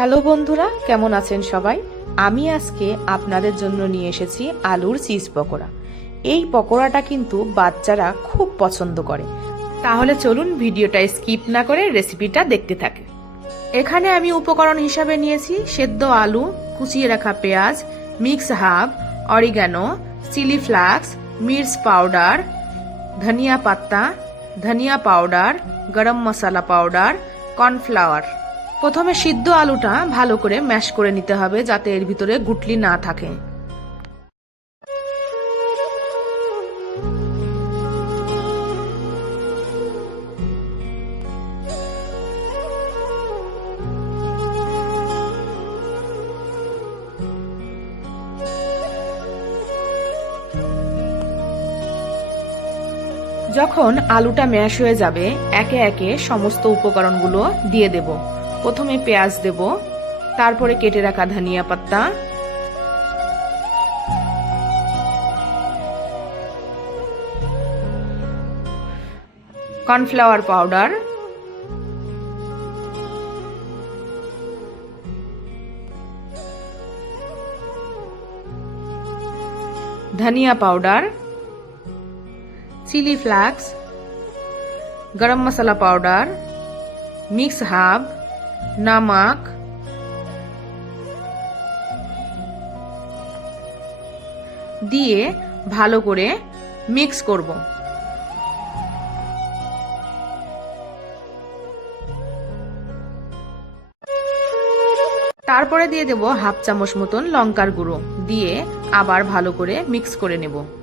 Hello বন্ধুরা, কেমন আছেন সবাই? আমি আজকে আপনাদের জন্য নিয়ে এসেছি আলুর চিজ পকোড়া। এই পকোড়াটা কিন্তু বাচ্চারা খুব পছন্দ করে। তাহলে চলুন ভিডিওটা স্কিপ না করে রেসিপিটা দেখতে থাকে এখানে আমি উপকরণ হিসাবে নিয়েছি সেদ্ধ আলু, কুচিয়ে রাখা পেঁয়াজ, mix herb oregano, chilli flakes, মির্চ পাউডার, ধনিয়া পাত্তা ধনিয়া পাউডার, গরম মশলা পাউডার, কর্নফ্লাওয়ার। প্রথমে সিদ্ধ আলুটা ভালো করে ম্যাশ করে নিতে হবে যাতে এর ভিতরে গুটলি না থাকে। যখন আলুটা ম্যাশ হয়ে যাবে, একে একে সমস্ত উপকরণগুলো দিয়ে দেব। প্রথমে পেঁয়াজ দেব, তারপরে কেটে রাখা ধনিয়া পাত্তা কর্নফ্লাওয়ার পাউডার। ধনিয়া পাউডার। Chilli flakes. গরম মশলা পাউডার। মিক্স হাব নামাক। দিয়ে ভালো করে মিক্স করব। তারপরে দিয়ে দেব হাফ চামচ মতন লঙ্কার গুঁড়ো। দিয়ে আবার ভালো করে মিক্স করে নেব।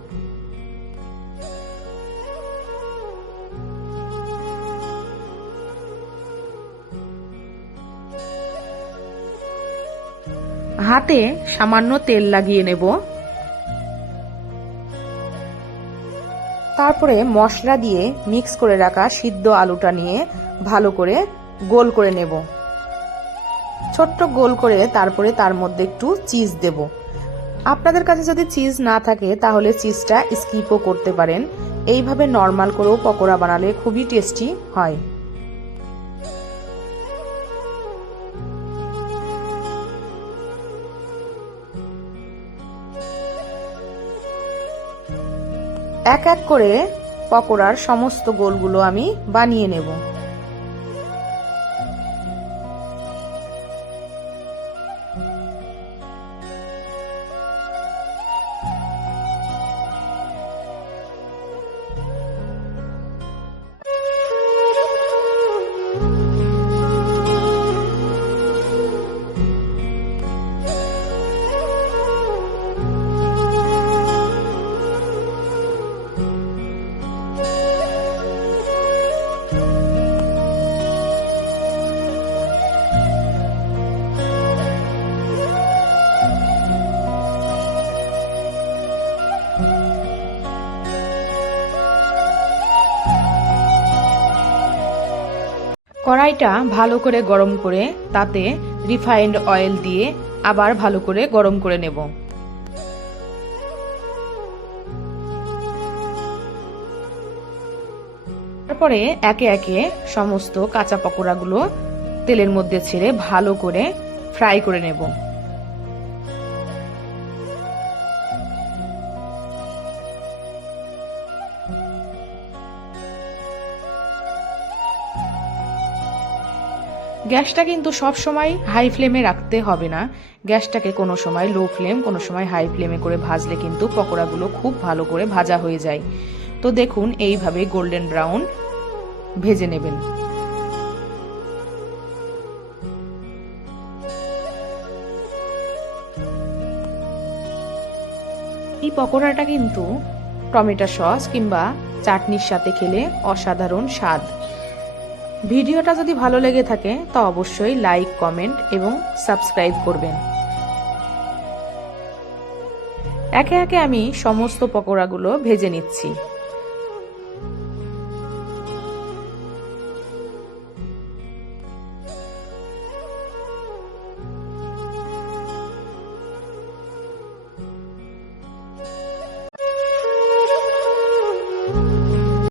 হাতে সামান্য তেল লাগিয়ে নেব। তারপরে মশলা দিয়ে মিক্স করে রাখা সিদ্ধ আলুটা নিয়ে ভালো করে গোল করে নেব। ছোট্ট গোল করে তারপরে তার মধ্যে একটু চিজ দেব। আপনাদের কাছে যদি চিজ না থাকে, তাহলে চিজটা স্কিপও করতে পারেন। এইভাবে নর্মাল করেও পকোড়া বানালে খুবই টেস্টি হয়। এক এক করে পকোড়ার সমস্ত গোলগুলো আমি বানিয়ে নেব। কড়াইটা ভালো করে গরম করে তাতে রিফাইন্ড অয়েল দিয়ে আবার ভালো করে গরম করে নেব। তারপরে একে একে সমস্ত কাঁচা পকোড়াগুলো তেলের মধ্যে ছেড়ে ভালো করে ফ্রাই করে নেব। গ্যাসটা কিন্তু সব সময় হাই ফ্লেমে রাখতে হবে না। গ্যাসটাকে কোনো সময় লো ফ্লেম কোনো সময় হাই ফ্লেমে করে ভাজলে কিন্তু পকোড়াগুলো খুব ভালো করে ভাজা হয়ে যায়। তো দেখুন, এইভাবে গোল্ডেন ব্রাউন ভেজে নেবেন। এই পকোড়াটা কিন্তু টমেটো সস কিংবা চাটনির সাথে খেলে অসাধারণ স্বাদ। ভিডিওটা যদি ভালো লেগে থাকে, তা অবশ্যই লাইক, কমেন্ট এবং সাবস্ক্রাইব করবেন। একে একে আমি সমস্ত পকোড়াগুলো ভেজে নিচ্ছি।